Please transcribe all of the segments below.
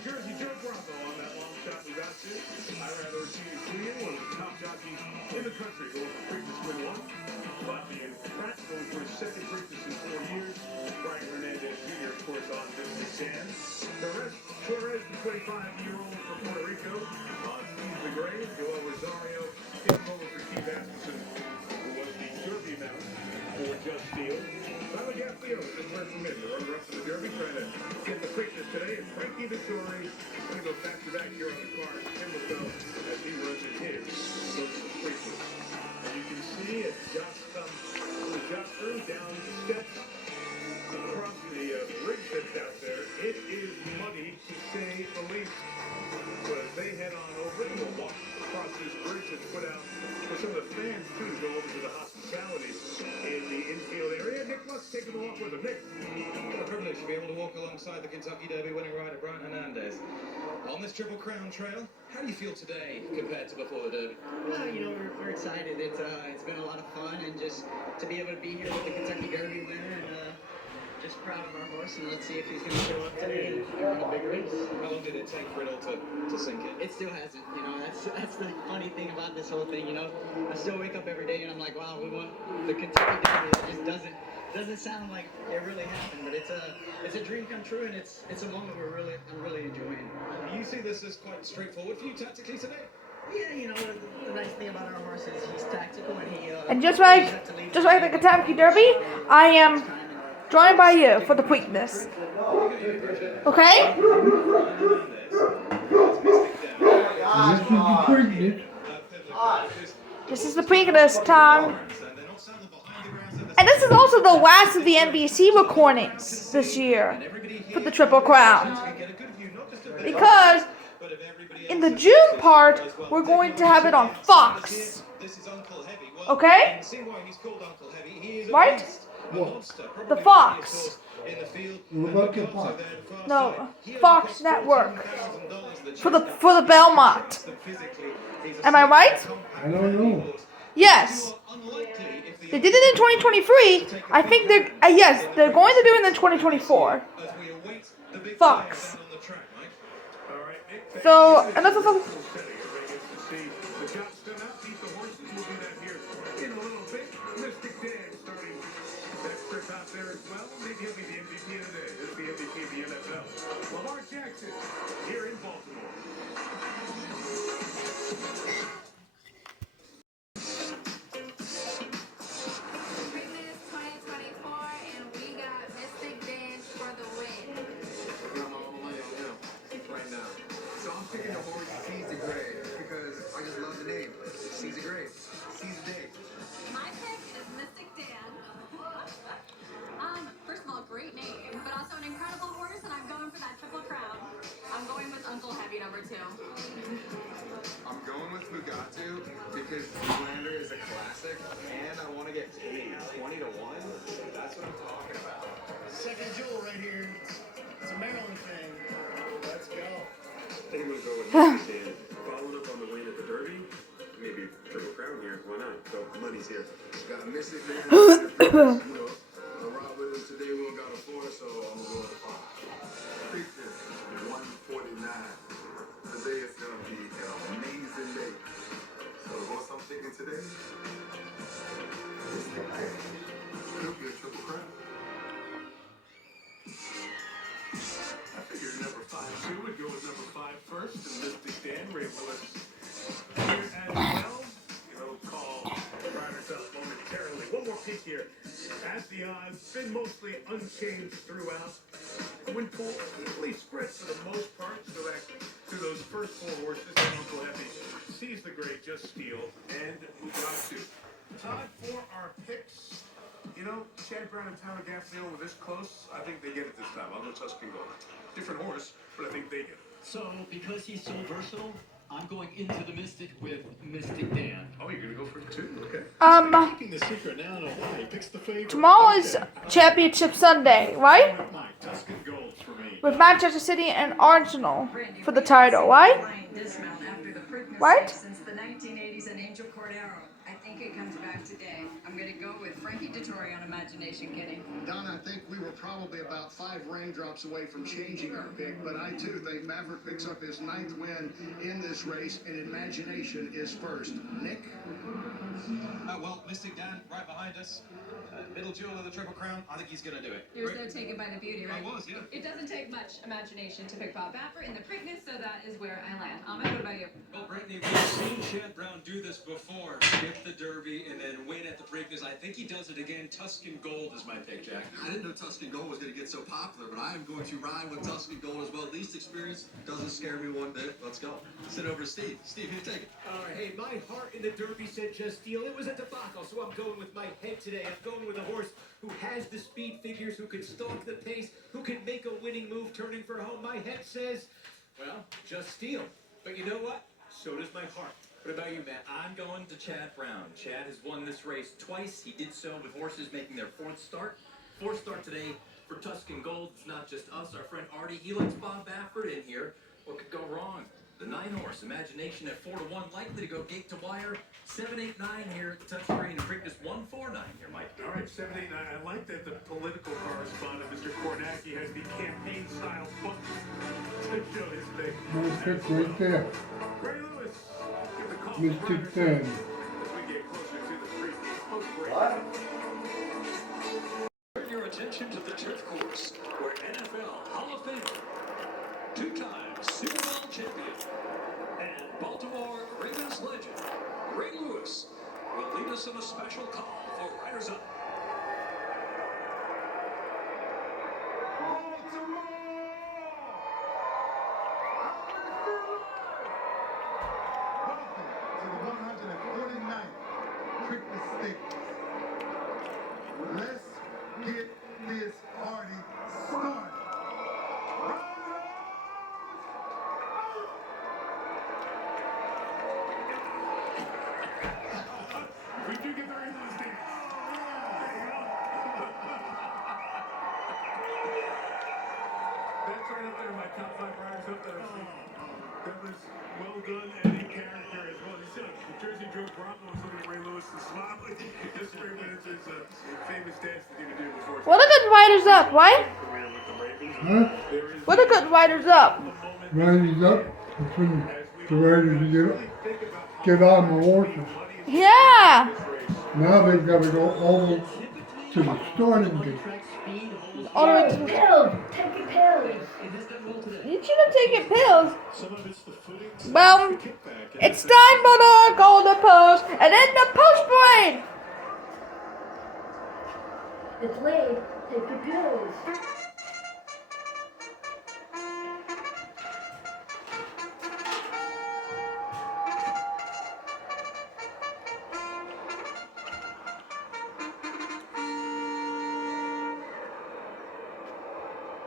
Jersey Joe Bronco on that long shot we got to. Irad Ortiz Jr., one of the top jockeys in the country, going for Preakness win one. Bobby and Pratt going for his second Preakness in 4 years. Brian Hernandez Jr., of course, on Mystic Dan. Torres, the 25-year-old from Puerto Rico. On Steve the Gray, Joel Rosario. Hit over for Keith Asmussen, who was the Derby mount for Just Steel. Tyler Gaffney just learned from him. The runner-up for the Derby, trying to get the Preakness today. And Frankie Dettori going to go back-to-back here on the card. Campbell as he runs in his Preakness. And you can see it just through down the steps across the rig that's out there. It is muddy, to say the least. So as they head on over, we'll walk across this bridge that's put out for some of the fans, too, to go over to the hospitality in the infield area. Nick Luck's taking the walk with him. Nick. What a privilege to be able to walk alongside the Kentucky Derby winning rider Brian Hernandez on this Triple Crown trail. How do you feel today compared to before the Derby? Well, you know, we're excited. It's been a lot of fun, and just to be able to be here with the Kentucky Derby winner, and just proud of our horse, and let's see if he's going to show up today and run a big race. How long did it take for it all to sink in? It still hasn't. You know, that's the funny thing about this whole thing. You know, I still wake up every day and I'm like, wow, we won the Kentucky Derby. It just doesn't sound like it really happened, but it's a dream come true, and it's a moment I'm really enjoying. Do you see this as quite straightforward for you tactically today? Yeah, you know, the nice thing about our horse is he's tactical, and he and just like the Kentucky Derby, I am joined by you for the Preakness. Okay? This is the Preakness time. And this is also the last of the NBC recordings this year for the Triple Crown. Because in the June part, we're going to have it on Fox. Okay? Right? The Fox. No, Fox Network. For the Belmont. Am I right? I don't know. Yes. They did it in 2023. I think they're going to do it in 2024. Fox. So, another here in Baltimore. Preakness 2024, and we got Mystic Dan for the win. I'm all the money on him right now. So I'm picking the horse Caesar Gray because I just love the name. Caesar Gray. Caesar Day. My pick is Mystic Dan. First of all, great name, but also an incredible horse, and I'm going for that Triple Crown. I'm going with Uncle Heavy number 2. I'm going with Mugatu because Zoolander is a classic, and I want to get paid 20 to 1. That's what I'm talking about. Second jewel right here. It's a Maryland thing. Let's go. I think I'm going to go with Mystic Dan. Following up on the win at the Derby, maybe Triple Crown here. Why not? So money's here. Got Mystic Dan. I ride with him today. We don't got a 4, so I'm going to go with 5. Preakness 149. Today is going to be an amazing day. So what's I'm thinking today? Mystic Dan. Could be a Triple Crown. I figured number 5 would go with number 5 first, and Mystic Dan, Ray Willis here as well. It'll call riders up momentarily. One more peek here. As the odds been mostly unchanged throughout. The win pool equally spread for the most part. So back to those first 4 horses, and Uncle Heavy sees the Great Just Steel and Mugatu. Todd, for our picks, you know, Chad Brown and Tyler Gaffney were this close. I think they get it this time. I'll go Tuscan Gold. Different horse, but I think they get it. So, because he's so versatile, I'm going into the Mystic with Mystic Dan. Oh, you're going to go for 2? Okay. Keeping the secret now, I don't know why. He picks the favorite. tomorrow is Championship Sunday, right? Tuscan Gold for me. With Manchester City and Arsenal for the title, right? Right? Since the 1980s and Angel Cordero. I think it comes back today. I'm going to go with Frankie Dettori on Imagination. Kidding. Donna, I think we were probably about 5 raindrops away from changing our pick, but I too think Maverick picks up his 9th win in this race, and Imagination is first. Nick? Well, Mystic Dan, right behind us. Middle jewel of the Triple Crown. I think he's going to do it. There's no taken by the beauty, right? I was, yeah. It doesn't take much imagination to pick Bob Baffert in the Preakness, so that is where I land. Ahmed, what about you? Well, Brittany, we've seen Chad Brown do this before. Get the Derby and then win at the Preakness. I think he does it again. Tuscan Gold is my pick, Jack. I didn't know Tuscan Gold was going to get so popular, but I am going to ride with Tuscan Gold as well. Least experience doesn't scare me one bit. Let's go. Sit over to Steve. Steve, who you take it? All right, hey, my heart in the Derby said just deal. It was a debacle, so I'm going with my head today. I'm going with a horse who has the speed figures, who can stalk the pace, who can make a winning move turning for home. My head says, well, just steal. But you know what? So does my heart. What about you, Matt? I'm going to Chad Brown. Chad has won this race twice. He did so with horses making their fourth start. Fourth start today for Tuscan Gold. It's not just us. Our friend Artie, he lets Bob Baffert in here. What could go wrong? The 9-horse, Imagination at 4-1, likely to go gate to wire. 7-8-9 here at the touchscreen. And Preakness 1-4-9 here, Mike. All right, 7-8-9. I like that the political correspondent, Mr. Kornacki, has the campaign-style button to show his thing. Nice pick right there. Ray Lewis, give the call to Mystic runners Dan. as we get closer to the Preakness post-break. Turn your attention to the turf course, where NFL Hall of Famer, two-time Super Bowl champion, and Baltimore Ravens legend, Ray Lewis, will lead us in a special call for Riders Up. Welcome to the 149th Preakness Stakes. Let's get this party started. We do get the Ravens dance. That's right up there, my top 5 riders up there. That was well done and in character as well. You said the Jersey Joe Bravo was looking at Ray Lewis and smiling. This Ray Lewis is a famous dance that he would do before. What a good riders up, right? Career with the Ravens. Huh? There is What a good riders up. Riders up. That's when the riders get on the horses. Yeah. Now they've got to go over to the starting gate. All the way to pills. Taking pills. You should have taken pills. Well, it's time for the golden post and then the post parade. It's late. Take the pills.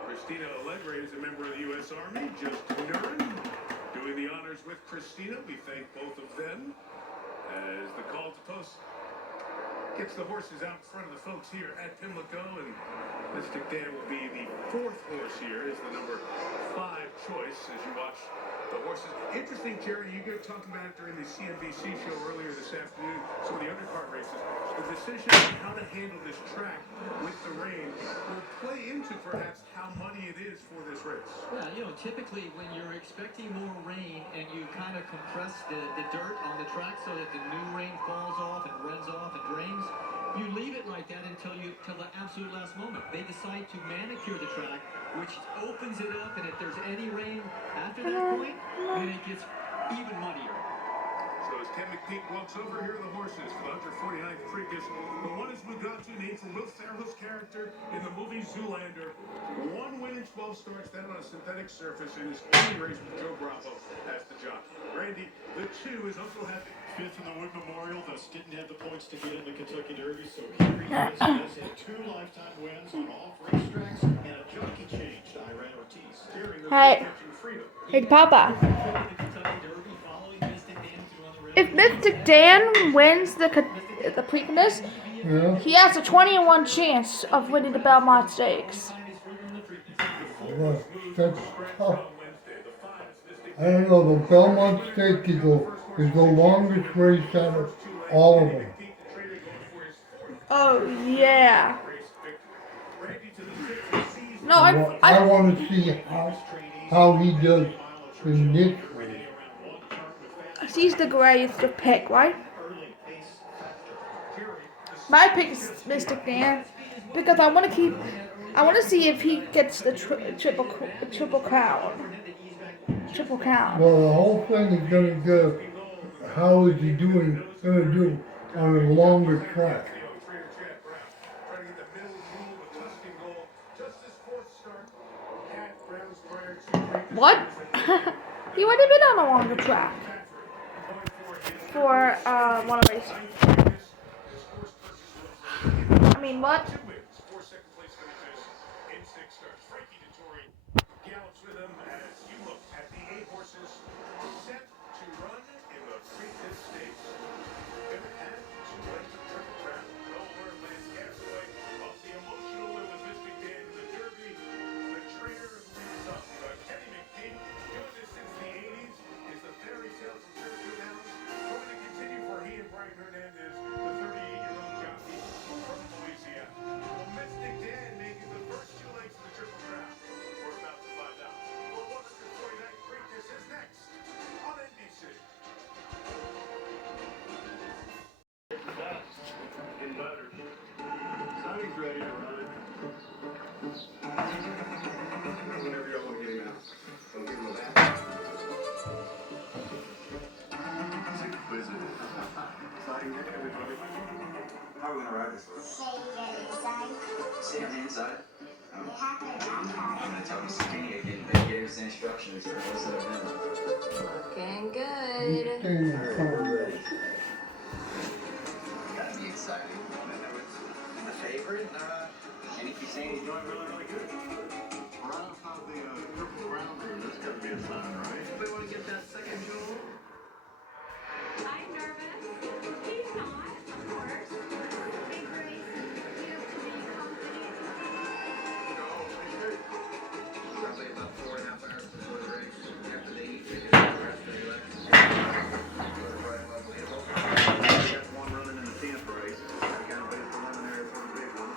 Christina Allegre is a member of the U.S. Army, just Nurin, doing the honors with Christina. We thank both of them as the call to post gets the horses out in front of the folks here at Pimlico, and Mystic Dan will be the 4th horse here, is the number 5 choice as you watch the horses. Interesting, Jerry, you were talking about it during the CNBC show earlier this afternoon, some of the undercard races. The decision on how to handle this track with the rain will play into perhaps how muddy it is for this race. Yeah, you know, typically when you're expecting more rain and you kind of compress the dirt on the track so that the new rain falls off and runs off and drains, you leave it like that until the absolute last moment. They decide to manicure the track, which opens it up, and if there's any rain after that point, then it gets even muddier. So as Ken McPeak walks over, here are the horses for the 149th Preakness. The one is Mugatu, named for Will Ferrell's character in the movie Zoolander. 1 win in 12 starts, then on a synthetic surface in his only race with Joe Bravo as the jockey. Randy, the 2 is Uncle Happy. 5th in the Wood Memorial, thus didn't have the points to get in the Kentucky Derby, so here he is. He has had 2 lifetime wins on all racetracks and a jockey change to Iran Ortiz. Hey. Hey, Papa. If Mystic Dan wins the Preakness, Yeah. he has a 20-1 chance of winning the Belmont Stakes. Well, that's tough. I don't know, the Belmont Stakes is the longest race out of all of them. Oh yeah. No, I want to see how he does in this race. She's the greatest to pick, right? My pick is Mystic Dan because I want to see if he gets the triple crown. Triple crown. Well, the whole thing is gonna go. How is he gonna do on a longer track? What? He would have been on a longer track for one of these. I mean, what? Gallops with him as you look at the 8 horses set to run in the Preakness Stakes. Gonna add 2 lengths of Triple Crown. Nowhere Lance Gasaway off the emotional win with Mystic Dan in the Derby. The trainer who leads up, Kenny McPeak, doing this since the 80s, is the fairy tale from Jersey Mountains. Going to continue for he and Brian Hernandez, the 38-year-old jockey from Louisiana. Well, Mystic Dan making the first 2 lengths of the Triple Crown. We're about to find out. Well, 149 Preakness is next on NBC. In butter. Sonny's ready to run. Whenever y'all want to get him out. Don't give him a bath. He's inquisitive. Sonny, everybody. How are we going to ride this one? Say you get inside. Stay on the inside. You have to I'm gonna tell Mr. Kenny again, but get his instructions for most of them. Looking good. That'd be exciting. My favorite, Kenny keeps saying he's doing really, really good. Right outside the Triple Crown room, that's got to be a sign, right? They want to get that second jewel. I'm nervous. He's not, of course. Big race. You have to be confident. Probably about 4.5 hours before the race. After they eat, they get the rest of the relax. We got one running in the 10th race. Kind of big preliminary for the big one.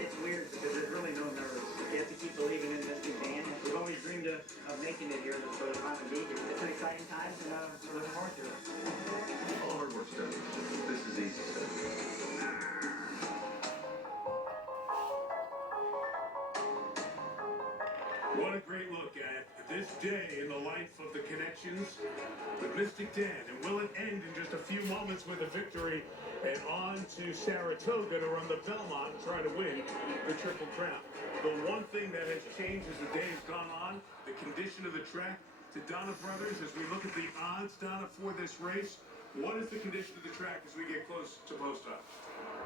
It's weird because there's really no nerves. You have to keep believing in Mystic Dan. We've always dreamed of making it here, so to finally be here. It's an exciting time, and we're looking forward to it. All hard work stuff. This is easy stuff. What a great look at this day in the life of the connections with Mystic Dan. And will it end in just a few moments with a victory and on to Saratoga to run the Belmont and try to win the Triple Crown? The one thing that has changed as the day has gone on, the condition of the track. To Donna Brothers, as we look at the odds, Donna, for this race, what is the condition of the track as we get close to post-up?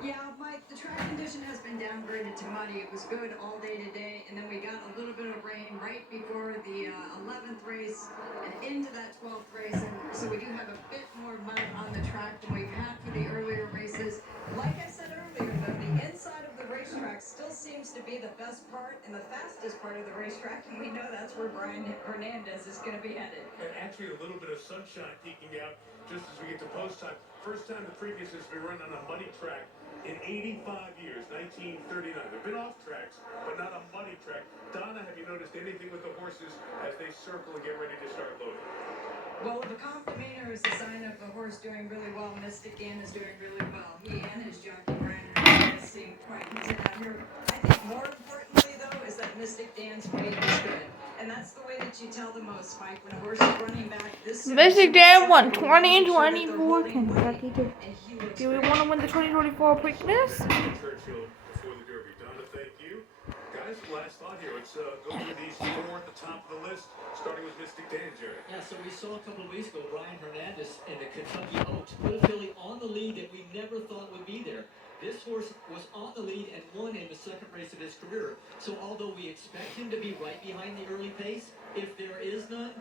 Yeah, Mike, the track condition has been downgraded to muddy. It was good all day today, and then we got a little bit of rain right before the 11th race and into that 12th race, and so we do have a bit more mud on the track than we've had for the earlier races. Like I said earlier, though, the inside of the racetrack still seems to be the best part and the fastest part of the racetrack, and we know that's where Brian Hernandez is going to be headed. And actually a little bit of sunshine peeking out just as we get to post time. First time the Preakness has been run on a muddy track in 85 years, 1939. They've been off tracks, but not a muddy track. Donna, have you noticed anything with the horses as they circle and get ready to start loading? Well, the calm demeanor is a sign of a horse doing really well. Mystic Dan is doing really well. He and his jockey, Brian Hernandez, seem quite content out here. I think more importantly, though, is that Mystic Dan's weight is good. And that's the way that you tell the most, Mike. When a horse is running back this Mystic Dan won 2024 Kentucky. Do we want to win the 2024 Preakness? Churchill before the Derby. Donna, thank you. Guys, last thought here. Let's go through these 4 at the top of the list, starting with Mystic Dan, Jerry. Yeah, so we saw a couple of weeks ago Brian Hernandez in the Kentucky Oaks put a filly on the lead that we never thought would be there. This horse was on the lead and won in the second race of his career. So although we expect him to be right behind the early pace, if there is none,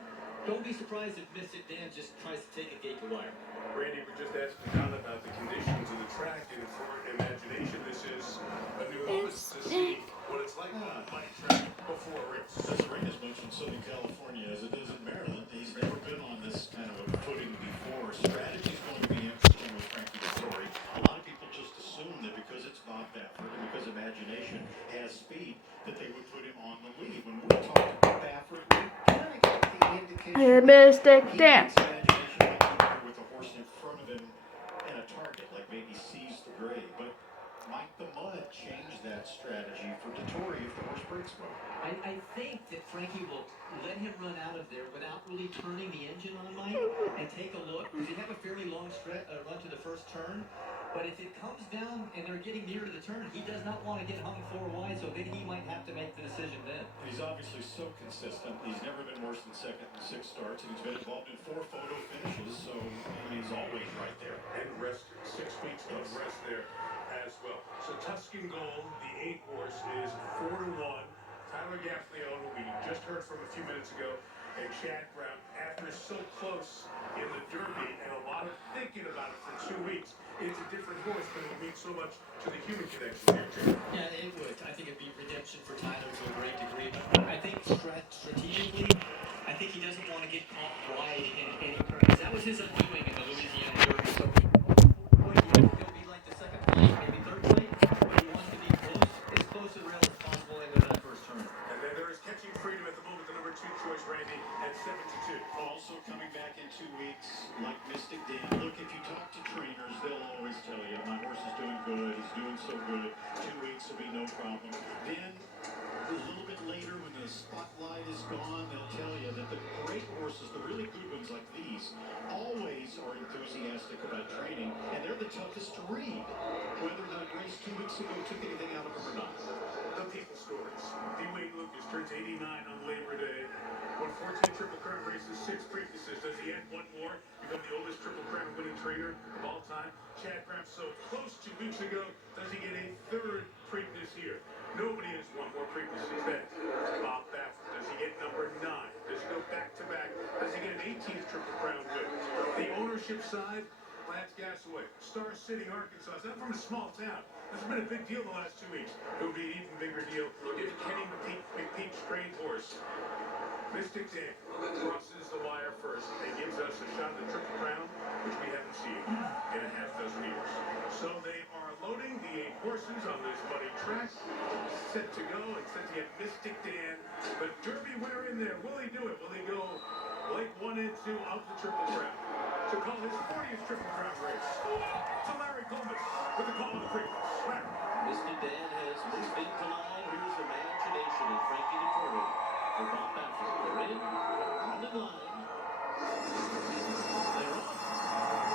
don't be surprised if Mystic Dan just tries to take a gate to wire. Randy, we're just asking Donna about the conditions of the track, and for imagination, this is a new moment to see what it's like on a muddy track before a race. Doesn't rain as much in Southern California as it does in Maryland. he's never been on this kind of a footing before. Strategy's going to be interesting with Frankie Dettori. A lot of people just assume that because it's Bob Baffert and because Imagination has speed, that they would put him on the lead. When we talked about Baffert, we kind of got the indication Mystic he Dance. thinks Imagination might be better with a horse in front of him and a target, like maybe Seize the Grey. But might the Mud change that strategy for Dettori if the horse breaks well? I think that Frankie will let him run out of there without really turning the engine on, Mike, and take a look. Because you have a fairly long run to the first turn. But if it comes down and they're getting near to the turn, he does not want to get hung 4 wide, so then he might have to make the decision then. He's obviously so consistent. He's never been worse than second in 6 starts, and he's been involved in 4 photo finishes, so he's always right there. And rested. 6 weeks of rest there as well. So Tuscan Gold, the 8 horse, is 4-1. Tyler Gaffleone, who we just heard from a few minutes ago, and Chad Brown, after so close in the Derby and a lot of thinking about it for 2 weeks, it's a different horse, but it would mean so much to the human connection here, too. Yeah, it would. I think it'd be redemption for Tyler to a great degree. But I think strategically, I think he doesn't want to get caught wide in any turn. That was his undoing in the Louisiana Derby. So he'll be like the second plate, maybe third plate, but he wants to be close to the rail as possible into that first turn. And then there is Catching Freedom at the moment, the number 2 choice, Randy, at 7-2. Also coming back in 2 weeks, like Mystic Dan. Look, if you talk to trainers, they'll always tell you, my horse is doing good, he's doing so good, 2 weeks will be no problem. Then, a little bit later, when the spotlight is gone, they'll tell you that the great horses, the really good ones like these, always are enthusiastic about training, and they're the toughest to read. Whether that race 2 weeks ago took anything out of them or not. The people stories. D. Wayne Lucas turns 89 on Labor Day. Won 14 Triple Crown races, 6 Preaknesses. Does he add 1 more? Become the oldest Triple Crown winning trainer of all time. Chad Brown so close 2 weeks ago. Does he get a 3rd Preakness here? Nobody has won more Preaknesses than Bob Baffert. Does he get number 9? Does he go back-to-back? Does he get an 18th Triple Crown win? The ownership side, Lance Gasaway, Star City, Arkansas. I'm from a small town. This has been a big deal the last 2 weeks. It will be an even bigger deal if Kenny McPeak's trained horse, Mystic Dan, crosses the wire first and gives us a shot at the Triple Crown, which we haven't seen in a half dozen years. So they are loading the 8 horses on this muddy track, set to go, and set to get Mystic Dan, the Derby winner in there. Will he do it? Will he go like 1 and 2 of the Triple Crown to call his 40th Triple Crown race? To Larry Columbus with the call of the Preakness. Larry. Mr. Dan has moved into line. Here's Imagination and Frankie Dettori for Bob Baffert. They're in, on the line. They're off.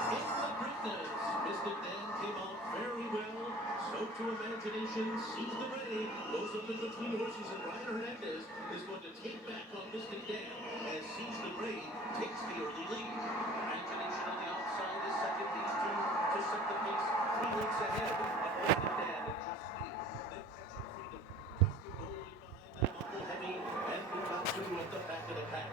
In the Preakness. Mr. Dan came out very well. So to Imagination, sees the ray, goes up in between horses, and Ryan Hernandez is going to take back on Mystic Dan as Sees the Ray takes the early lead. Imagination on the outside is second. These two to set the pace 3 lengths ahead of Mystic Dan and Jockey. Then Catching Freedom. Tuscan Gold in behind them, Uncle Heavy, and Bukatsu at the back of the pack.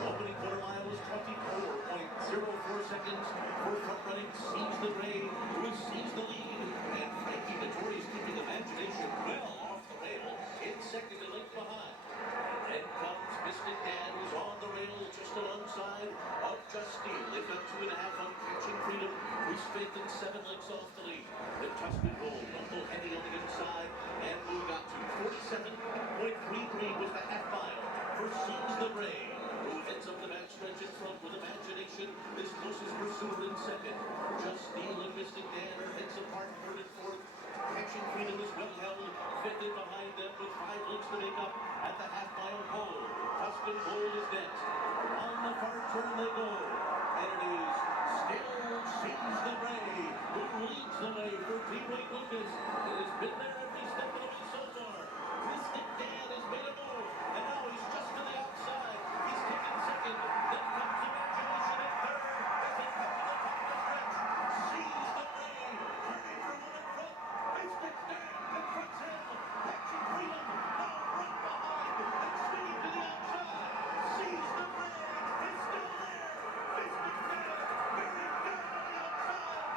Opening quarter mile is 24.04 seconds for front running Sees the Ray, who sees the lead. And Frankie Dettori is keeping Imagination well off the rail in second, a length behind. And then comes Mystic Dan, who's on the rail just alongside of Just Steel. They've got 2.5 on Catching Freedom, who's fifth and 7 lengths off the lead. Then Tuscan Gold, Uncle Heavy on the inside, and we got to 47.33 was the half mile for Sees the Ray, who heads up the backstretch in front with Imagination. This closest pursuer in second. Just Steel and Mystic Dan are heads apart, third and fourth. Catching Freedom is well held, fifth in behind them with 5 lengths to make up at the half-mile pole. Tuscan Gold is next. On the far turn they go, and it is still Sees the Ray who leads the way for D. Wayne Lucas. It has been there every step of the way so far. Mystic Dan has made a move, and now he's just to the outside. He's taken second. Then comes Imagination in third as they come to the top of the stretch. Sees the Ray, hurting for 1 in front. Mystic Dan confronts him. Catching Freedom now right behind and swinging to the outside. Sees the Ray is still there. Mystic Dan bearing down on the outside.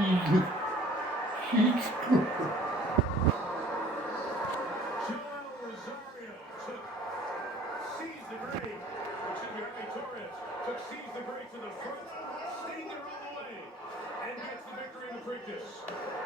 she's good. Joel Rosario sees the break. Torres sees the break to the front, staying there all the way, and gets the victory in the Preakness.